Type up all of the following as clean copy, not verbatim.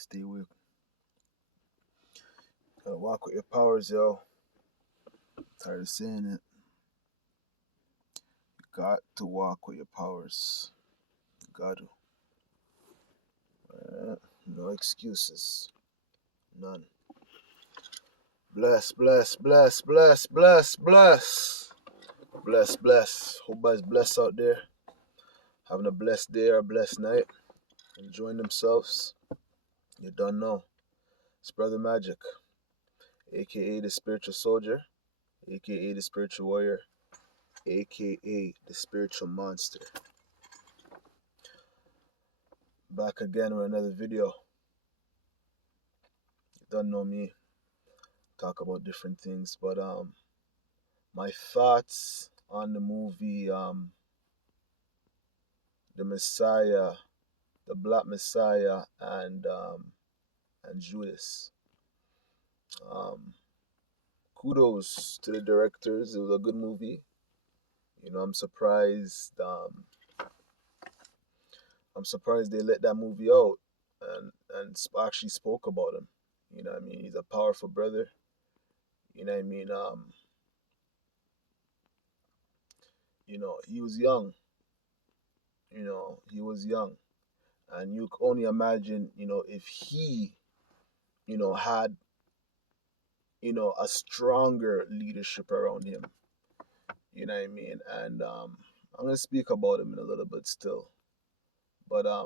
Stay with. Gotta walk with your powers, yo. Tired of saying it. You got to walk with your powers. You got to. No excuses. None. Bless, bless, bless, bless, bless, bless. Bless, bless. Hope everybody's blessed out there. Having a blessed day or a blessed night. Enjoying themselves. You don't know. It's Brother Magic, aka the Spiritual Soldier, aka the Spiritual Warrior, aka the Spiritual Monster. Back again with another video. You don't know me. Talk about different things, but my thoughts on the movie The Messiah, the Black Messiah, and Judas. Kudos to the directors. It was a good movie. You know, I'm surprised they let that movie out and actually spoke about him. You know what I mean? He's a powerful brother. You know what I mean? You know, he was young. You know, he was young. And you can only imagine, you know, if he, you know, had, you know, a stronger leadership around him. You know what I mean? And I'm gonna speak about him in a little bit still. But I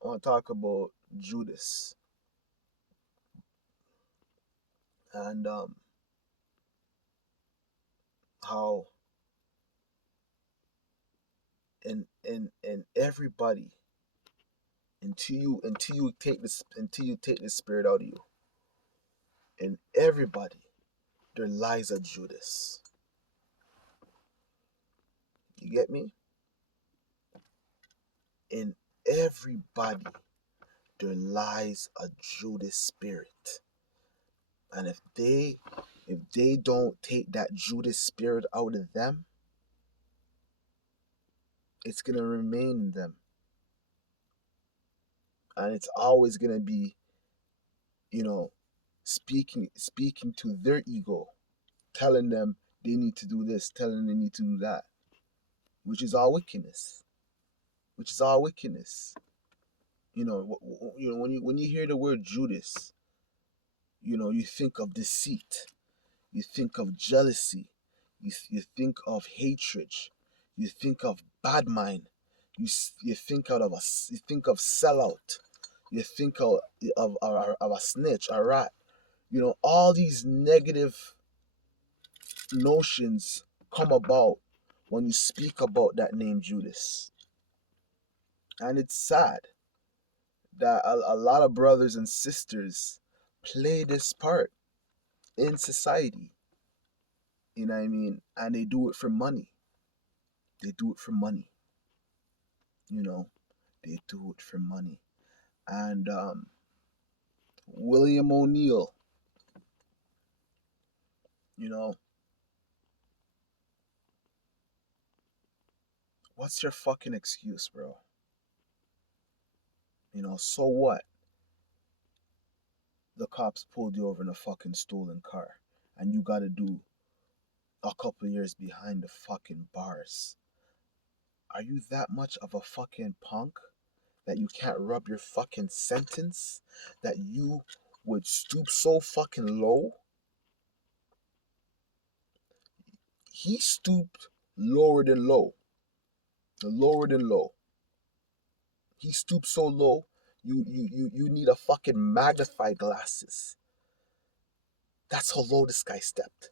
want to talk about Judas. And how in everybody, until you take the spirit out of you, in everybody there lies a Judas. You get me? In everybody there lies a Judas spirit. And if they don't take that Judas spirit out of them, it's gonna remain in them. And it's always gonna be, you know, speaking to their ego, telling them they need to do this, telling them they need to do that, which is all wickedness. Which is all wickedness. You know, when you hear the word Judas, you know, you think of deceit, you think of jealousy, you think of hatred, you think of bad mind, you think you think of sellout, you think of a snitch, a rat. You know, all these negative notions come about when you speak about that name Judas. And it's sad that a lot of brothers and sisters play this part in society. You know what I mean? And they do it for money. They do it for money. You know, they do it for money. And William O'Neill, you know, what's your fucking excuse, bro? You know, so what? The cops pulled you over in a fucking stolen car and you gotta do a couple years behind the fucking bars. Are you that much of a fucking punk that you can't rub your fucking sentence? That you would stoop so fucking low? He stooped lower than low. Lower than low. He stooped so low, you need a fucking magnifying glasses. That's how low this guy stepped.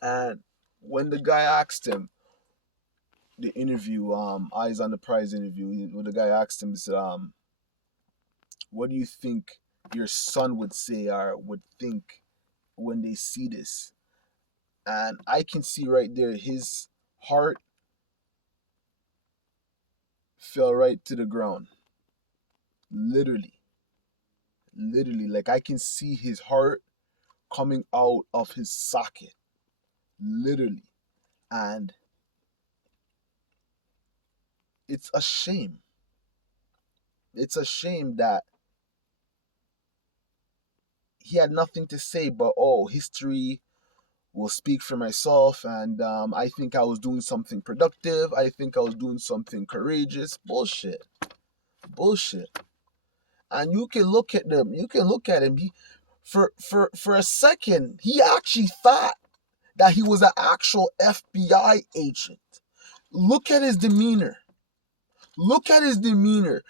And when the guy asked him, the interview, Eyes on the Prize interview, when the guy asked him, he said, what do you think your son would say or would think when they see this? And I can see right there his heart fell right to the ground. Literally. Literally. Like I can see his heart coming out of his socket. Literally. And it's a shame. it's a shame that he had nothing to say but, oh, history will speak for myself, and I think I was doing something productive. I think I was doing something courageous. Bullshit. Bullshit. And you can look at them. You can look at him. For a second, he actually thought that he was an actual FBI agent. Look at his demeanor. Look at his demeanor.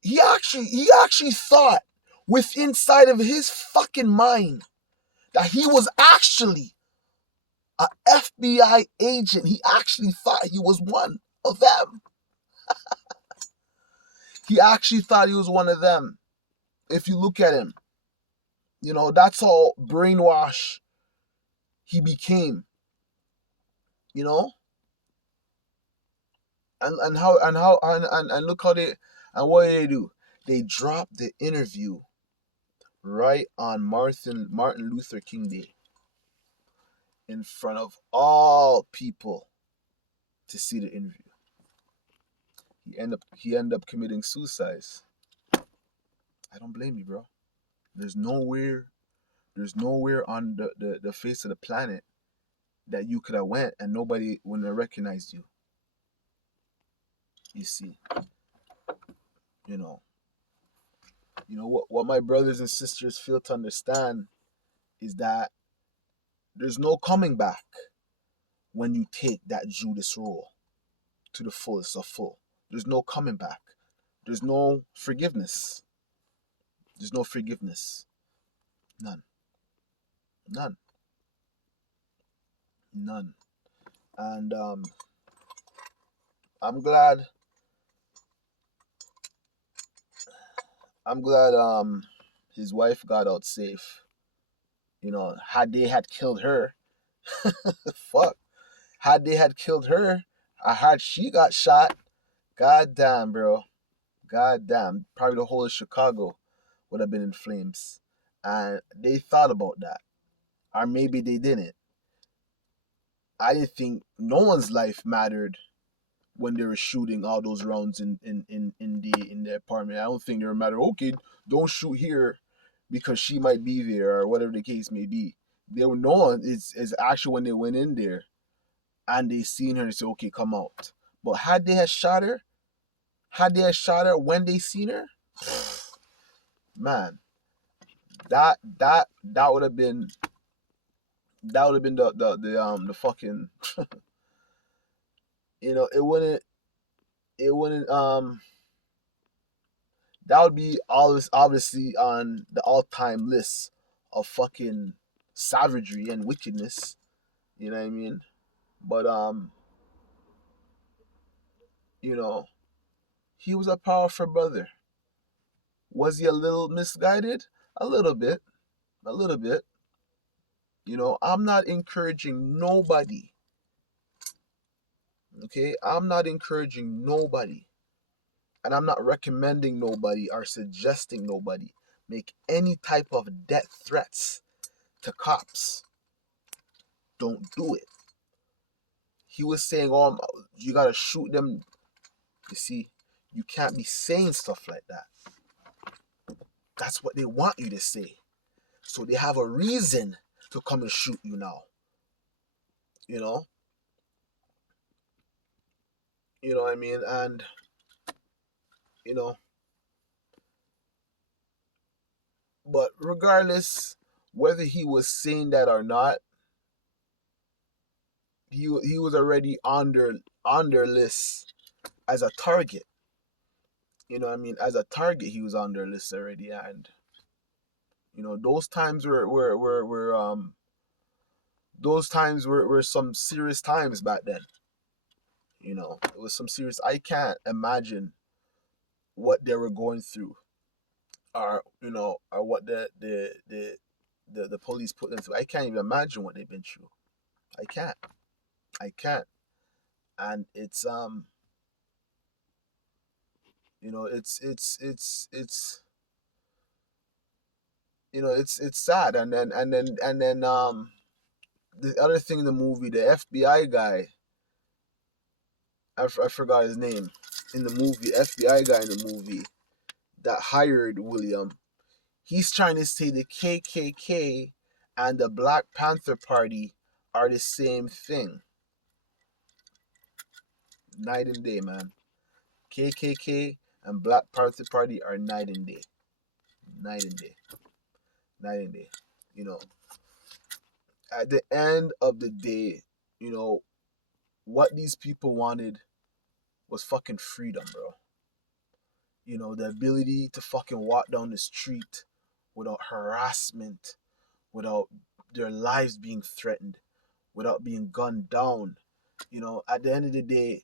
He actually thought with inside of his fucking mind that he was actually an FBI agent. He actually thought he was one of them. He actually thought he was one of them. If you look at him, that's how brainwashed he became. You know, and look how and what did they do? They dropped the interview right on Martin Luther King Day in front of all people to see the interview. He ended up committing suicide. I don't blame you, bro. There's nowhere on the face of the planet that you could have went and nobody wouldn't have recognized you. You see, you know, what my brothers and sisters fail to understand is that there's no coming back when you take that Judas role to the fullest of full. There's no coming back. There's no forgiveness. There's no forgiveness. None. None. None. And I'm glad his wife got out safe. Had they had killed her, fuck. Had they had killed her, I had she got shot. God damn, bro. God damn. Probably the whole of Chicago would have been in flames. And they thought about that. Or maybe they didn't. I didn't think no one's life mattered when they were shooting all those rounds in the apartment. I don't think they were matter. Okay, don't shoot here because she might be there or whatever the case may be. They were knowing is actually when they went in there and they seen her and said, okay, come out. But had they shot her when they seen her, man, that would have been the fucking it wouldn't that would be always obviously on the all-time list of fucking savagery and wickedness. You know what I mean? But he was a powerful brother. Was he a little misguided? A little bit. A little bit. I'm not encouraging nobody. Okay? I'm not encouraging nobody. And I'm not recommending nobody or suggesting nobody make any type of death threats to cops. Don't do it. He was saying, oh, you gotta shoot them. You see, you can't be saying stuff like that. That's what they want you to say. So they have a reason to come and shoot you now. You know? You know what I mean? And, but regardless whether he was saying that or not, he was already on their list as a target. You know what I mean? As a target, he was on their list already, and those times were some serious times back then. It was some serious. I can't imagine what they were going through, or what the police put them through. I can't even imagine what they've been through. I can't, and it's it's sad. And then the other thing in the movie, the FBI guy, I forgot his name. in the movie, FBI guy in the movie that hired William, he's trying to say the KKK and the Black Panther Party are the same thing. Night and day, man. KKK and Black Panther Party are night and day. Night and day. Night and day. You know, at the end of the day, you know, what these people wanted was fucking freedom, bro. You know, the ability to fucking walk down the street without harassment, without their lives being threatened, without being gunned down. You know, at the end of the day,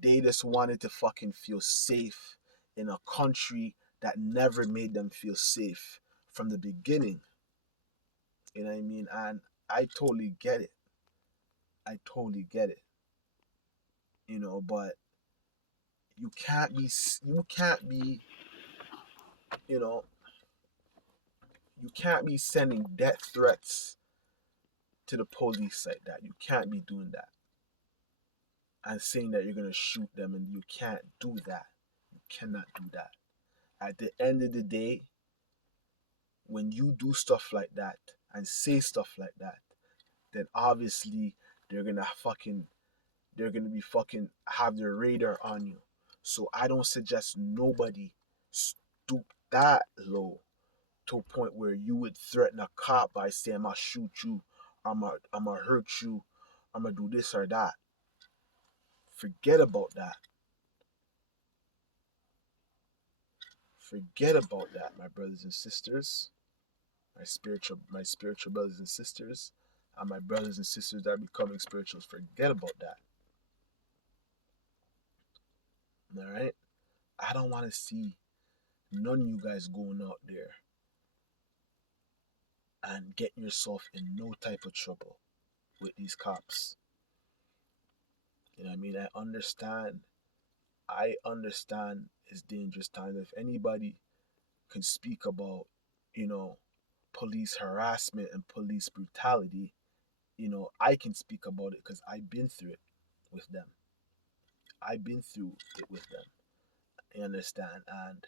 they just wanted to fucking feel safe in a country that never made them feel safe from the beginning. You know what I mean? And I totally get it. I totally get it. You know, but you can't be, you can't be, you know, you can't be sending death threats to the police like that. You can't be doing that and saying that you're gonna shoot them, and you can't do that. You cannot do that. At the end of the day, when you do stuff like that and say stuff like that, then obviously they're gonna fucking they're gonna be fucking have their radar on you. So I don't suggest nobody stoop that low to a point where you would threaten a cop by saying, I'm gonna shoot you, I'm gonna hurt you, I'm gonna do this or that. Forget about that. Forget about that, my brothers and sisters, my spiritual brothers and sisters, and my brothers and sisters that are becoming spirituals. Forget about that. All right? I don't want to see none of you guys going out there and getting yourself in no type of trouble with these cops. You know what I mean? I understand it's dangerous times. If anybody can speak about, you know, police harassment and police brutality, you know, I can speak about it because I've been through it with them. I've been through it with them. You understand? And,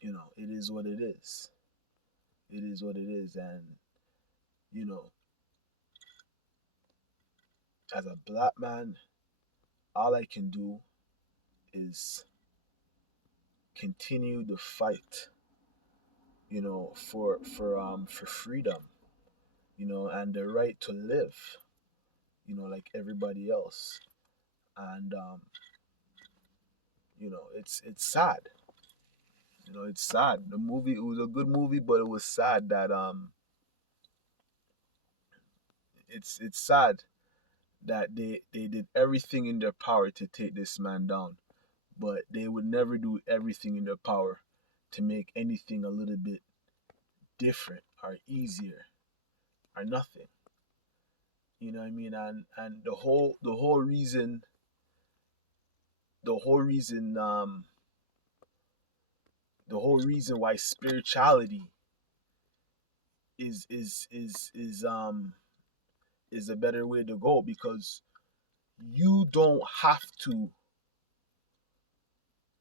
you know, it is what it is. It is what it is. And, you know, as a black man, all I can do is continue the fight, you know, for freedom, you know, and the right to live, you know, like everybody else. And you know, it's sad. You know, it's sad. The movie, it was a good movie, but it was sad that it's sad that they did everything in their power to take this man down, but they would never do everything in their power to make anything a little bit different or easier or nothing. You know what I mean? And the whole reason the whole reason why spirituality is is is is um is a better way to go, because you don't have to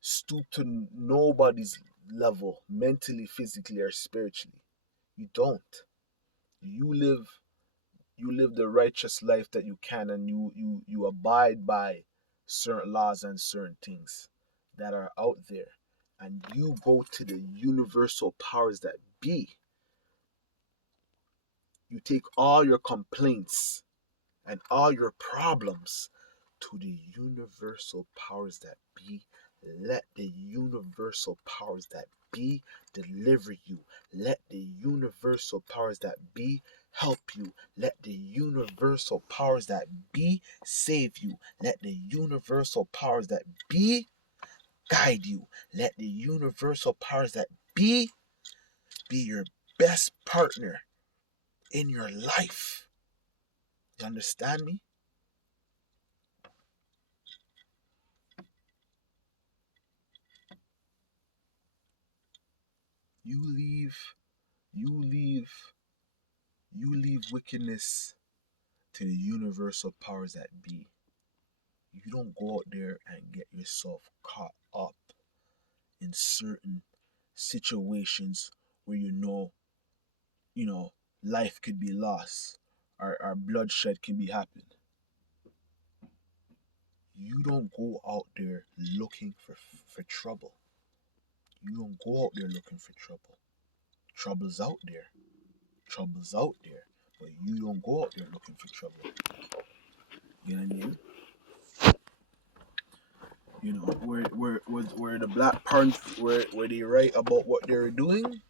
stoop to nobody's level mentally, physically, or spiritually. You don't. You live you live the righteous life that you can, and you abide by certain laws and certain things that are out there, and you go to the universal powers that be. You take all your complaints and all your problems to the universal powers that be. Let the universal powers that be deliver you. Let the universal powers that be help you. Let the universal powers that be save you. Let the universal powers that be guide you. Let the universal powers that be your best partner in your life. You understand me? You leave, you leave, you leave wickedness to the universal powers that be. You don't go out there and get yourself caught up in certain situations where you know, life could be lost or bloodshed can be happening. You don't go out there looking for trouble. You don't go out there looking for trouble. Trouble's out there. Trouble's out there. But you don't go out there looking for trouble. You know what I mean? You know, where the Black Panther, where they write about what they're doing,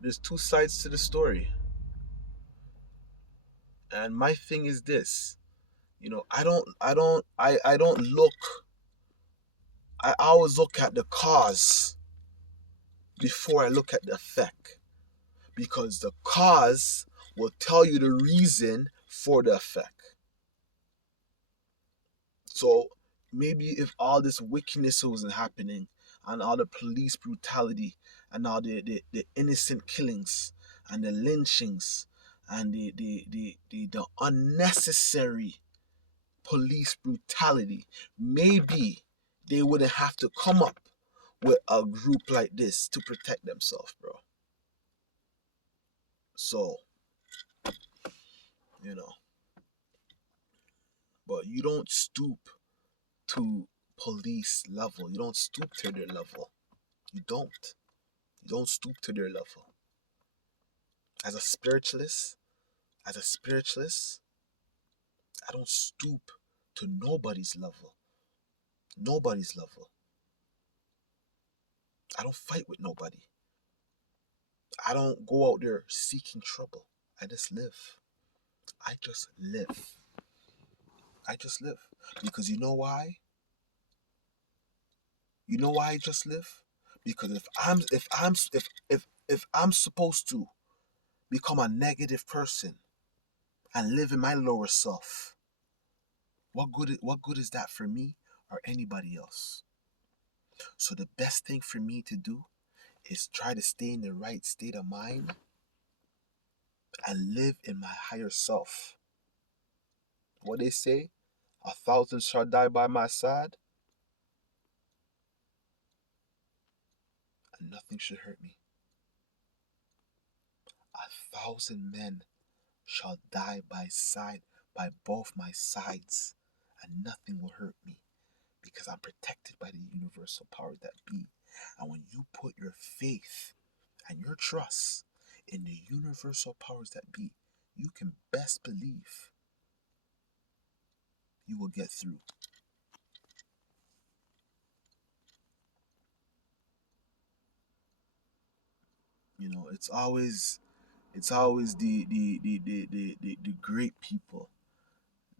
there's two sides to the story. And my thing is this, you know, I don't look, I always look at the cause before I look at the effect. Because the cause will tell you the reason for the effect. So maybe if all this wickedness wasn't happening, and all the police brutality, and all the innocent killings, and the lynchings, and the unnecessary police brutality, maybe they wouldn't have to come up with a group like this to protect themselves, bro. So, you know, but you don't stoop to police level. You don't stoop to their level. You don't. You don't stoop to their level. As a spiritualist, as a spiritualist, I don't stoop to nobody's level. Nobody's level. I don't fight with nobody. I don't go out there seeking trouble. I just live. I just live. I just live. Because you know why? You know why I just live? Because if I'm supposed to become a negative person and live in my lower self, what good is that for me or anybody else? So the best thing for me to do is try to stay in the right state of mind and live in my higher self. What they say, 1,000 shall die by my side, and nothing should hurt me. 1,000 men shall die by both my sides, and nothing will hurt me because I'm protected by the universal power that be. And when you put your faith and your trust in the universal powers that be, you can best believe you will get through. You know, it's always the great people,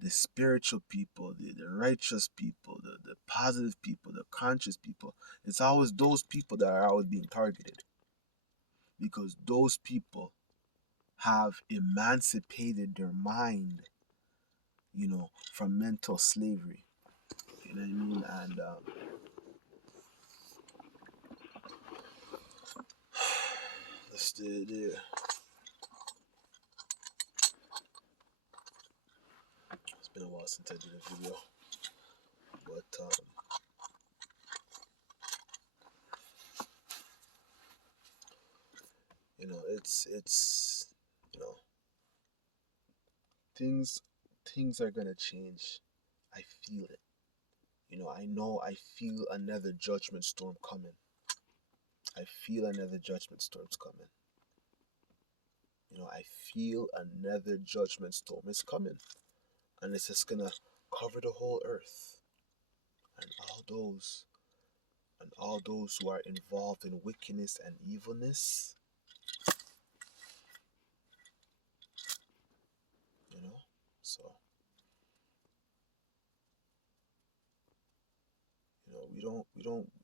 the spiritual people, the righteous people, the positive people, the conscious people. It's always those people that are always being targeted because those people have emancipated their mind, from mental slavery. You know what I mean? And that's it's been a while since I did a video, but it's you know things things are gonna change. I feel it. I feel another judgment storm coming. I feel another judgment storm's coming. I feel another judgment storm is coming. And it's just gonna cover the whole earth. And all those who are involved in wickedness and evilness, you know. So, we don't,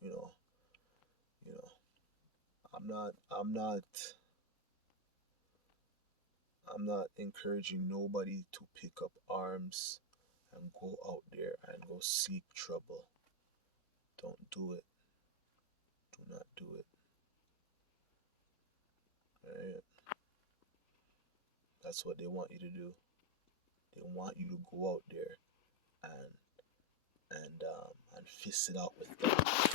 you know, I'm not encouraging nobody to pick up arms and go out there and go seek trouble. Don't do it. Do not do it. Alright? That's what they want you to do. They want you to go out there and and fist it out with them.